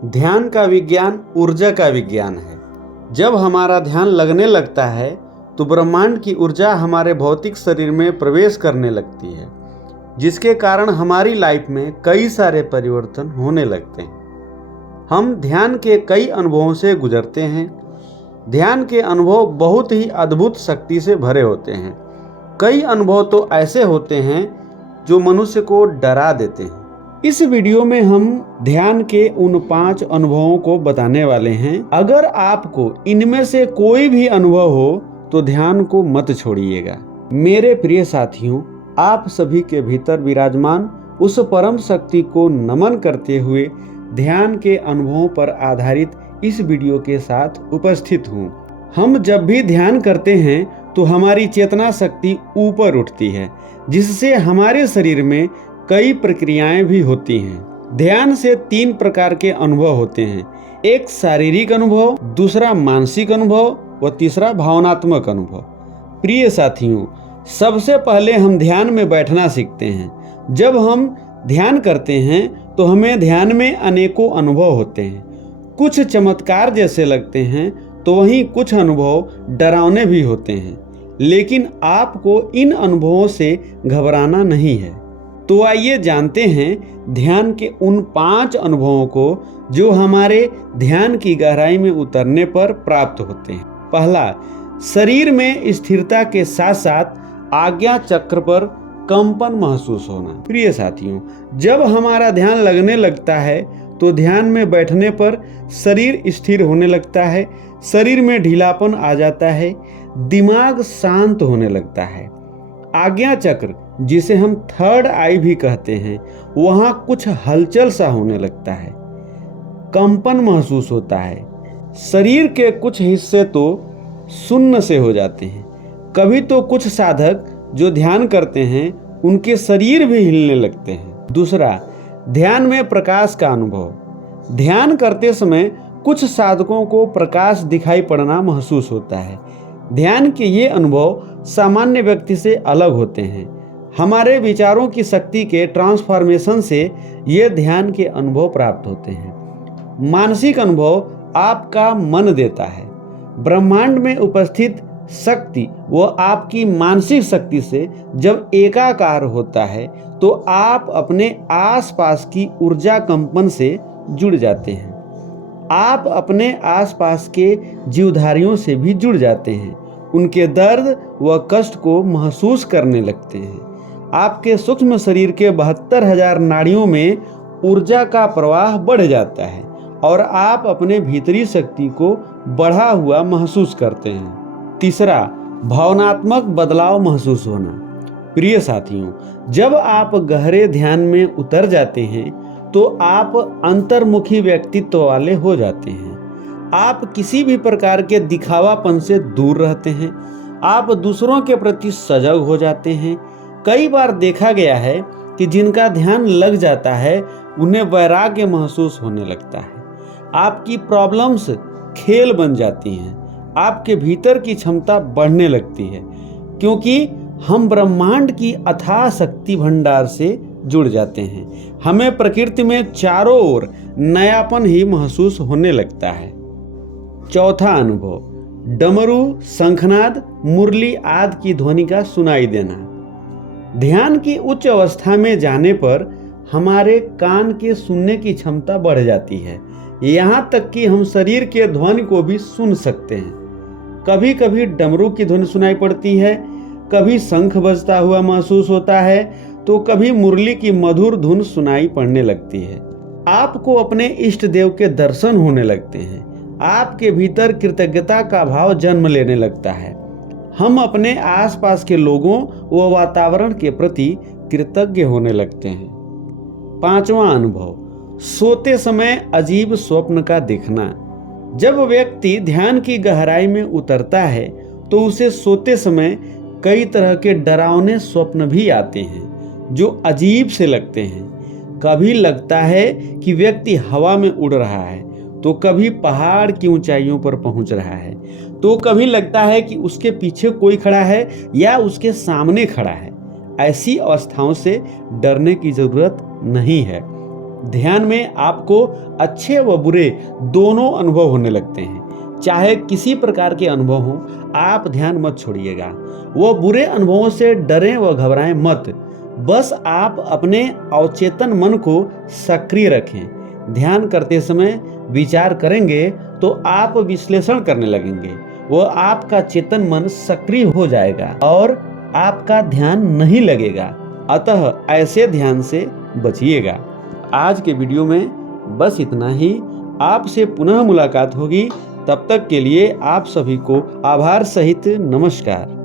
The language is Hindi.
ध्यान का विज्ञान ऊर्जा का विज्ञान है। जब हमारा ध्यान लगने लगता है तो ब्रह्मांड की ऊर्जा हमारे भौतिक शरीर में प्रवेश करने लगती है, जिसके कारण हमारी लाइफ में कई सारे परिवर्तन होने लगते हैं। हम ध्यान के कई अनुभवों से गुजरते हैं। ध्यान के अनुभव बहुत ही अद्भुत शक्ति से भरे होते हैं। कई अनुभव तो ऐसे होते हैं जो मनुष्य को डरा देते हैं। इस वीडियो में हम ध्यान के उन 5 अनुभवों को बताने वाले हैं। अगर आपको इनमें से कोई भी अनुभव हो तो ध्यान को मत छोड़िएगा। मेरे प्रिय साथियों, आप सभी के भीतर विराजमान उस परम शक्ति को नमन करते हुए ध्यान के अनुभवों पर आधारित इस वीडियो के साथ उपस्थित हूँ। हम जब भी ध्यान करते हैं तो हमारी चेतना शक्ति ऊपर उठती है, जिससे हमारे शरीर में कई प्रक्रियाएं भी होती हैं। ध्यान से 3 प्रकार के अनुभव होते हैं। एक शारीरिक अनुभव, दूसरा मानसिक अनुभव व तीसरा भावनात्मक अनुभव। प्रिय साथियों, सबसे पहले हम ध्यान में बैठना सीखते हैं। जब हम ध्यान करते हैं तो हमें ध्यान में अनेकों अनुभव होते हैं। कुछ चमत्कार जैसे लगते हैं तो वहीं कुछ अनुभव डरावने भी होते हैं, लेकिन आपको इन अनुभवों से घबराना नहीं है। तो आइए जानते हैं ध्यान के उन 5 अनुभवों को जो हमारे ध्यान की गहराई में उतरने पर प्राप्त होते हैं। पहला, शरीर में स्थिरता के साथ साथ आज्ञा चक्र पर कंपन महसूस होना। प्रिय साथियों, जब हमारा ध्यान लगने लगता है तो ध्यान में बैठने पर शरीर स्थिर होने लगता है, शरीर में ढीलापन आ जाता है, दिमाग शांत होने लगता है। आज्ञा चक्र, जिसे हम थर्ड आई भी कहते हैं, वहां कुछ हलचल सा होने लगता है, कंपन महसूस होता है। शरीर के कुछ हिस्से तो शून्य से हो जाते हैं। कभी तो कुछ साधक जो ध्यान करते हैं उनके शरीर भी हिलने लगते हैं। दूसरा, ध्यान में प्रकाश का अनुभव। ध्यान करते समय कुछ साधकों को प्रकाश दिखाई पड़ना महसूस होता है। ध्यान के ये अनुभव सामान्य व्यक्ति से अलग होते हैं। हमारे विचारों की शक्ति के ट्रांसफॉर्मेशन से ये ध्यान के अनुभव प्राप्त होते हैं। मानसिक अनुभव आपका मन देता है। ब्रह्मांड में उपस्थित शक्ति वो आपकी मानसिक शक्ति से जब एकाकार होता है तो आप अपने आसपास की ऊर्जा कंपन से जुड़ जाते हैं। आप अपने आसपास के जीवधारियों से भी जुड़ जाते हैं, उनके दर्द व कष्ट को महसूस करने लगते हैं। आपके सूक्ष्म शरीर के 72,000 नाड़ियों में ऊर्जा का प्रवाह बढ़ जाता है और आप अपने भीतरी शक्ति को बढ़ा हुआ महसूस करते हैं। तीसरा, भावनात्मक बदलाव महसूस होना। प्रिय साथियों, जब आप गहरे ध्यान में उतर जाते हैं तो आप अंतर्मुखी व्यक्तित्व वाले हो जाते हैं। आप किसी भी प्रकार के दिखावापन से दूर रहते हैं। आप दूसरों के प्रति सजग हो जाते हैं। कई बार देखा गया है कि जिनका ध्यान लग जाता है उन्हें वैराग्य महसूस होने लगता है। आपकी प्रॉब्लम्स खेल बन जाती हैं। आपके भीतर की क्षमता बढ़ने लगती है, क्योंकि हम ब्रह्मांड की अथाह शक्ति भंडार से जुड़ जाते हैं। हमें प्रकृति में चारों ओर नयापन ही महसूस होने लगता है। चौथा अनुभव, डमरू, शंखनाद, मुरली आदि की ध्वनि का सुनाई देना। ध्यान की उच्च अवस्था में जाने पर हमारे कान के सुनने की क्षमता बढ़ जाती है। यहाँ तक कि हम शरीर के ध्वनि को भी सुन सकते हैं। कभी कभी डमरू की ध्वनि सुनाई पड़ती है, कभी शंख बजता हुआ महसूस होता है, तो कभी मुरली की मधुर धुन सुनाई पड़ने लगती है। आपको अपने इष्ट देव के दर्शन होने लगते हैं। आपके भीतर कृतज्ञता का भाव जन्म लेने लगता है। हम अपने आसपास के लोगों व वातावरण के प्रति कृतज्ञ होने लगते हैं। 5वां अनुभव, सोते समय अजीब स्वप्न का देखना। जब व्यक्ति ध्यान की गहराई में उतरता है तो उसे सोते समय कई तरह के डरावने स्वप्न भी आते हैं जो अजीब से लगते हैं। कभी लगता है कि व्यक्ति हवा में उड़ रहा है, तो कभी पहाड़ की ऊंचाइयों पर पहुंच रहा है, तो कभी लगता है कि उसके पीछे कोई खड़ा है या उसके सामने खड़ा है। ऐसी अवस्थाओं से डरने की जरूरत नहीं है। ध्यान में आपको अच्छे व बुरे दोनों अनुभव होने लगते हैं। चाहे किसी प्रकार के अनुभव हों, आप ध्यान मत छोड़िएगा। वो बुरे अनुभवों से डरें व घबराएं मत। बस आप अपने अवचेतन मन को सक्रिय रखें। ध्यान करते समय विचार करेंगे तो आप विश्लेषण करने लगेंगे। वह आपका चेतन मन सक्रिय हो जाएगा और आपका ध्यान नहीं लगेगा। अतः ऐसे ध्यान से बचिएगा। आज के वीडियो में बस इतना ही। आपसे पुनः मुलाकात होगी। तब तक के लिए आप सभी को आभार सहित नमस्कार।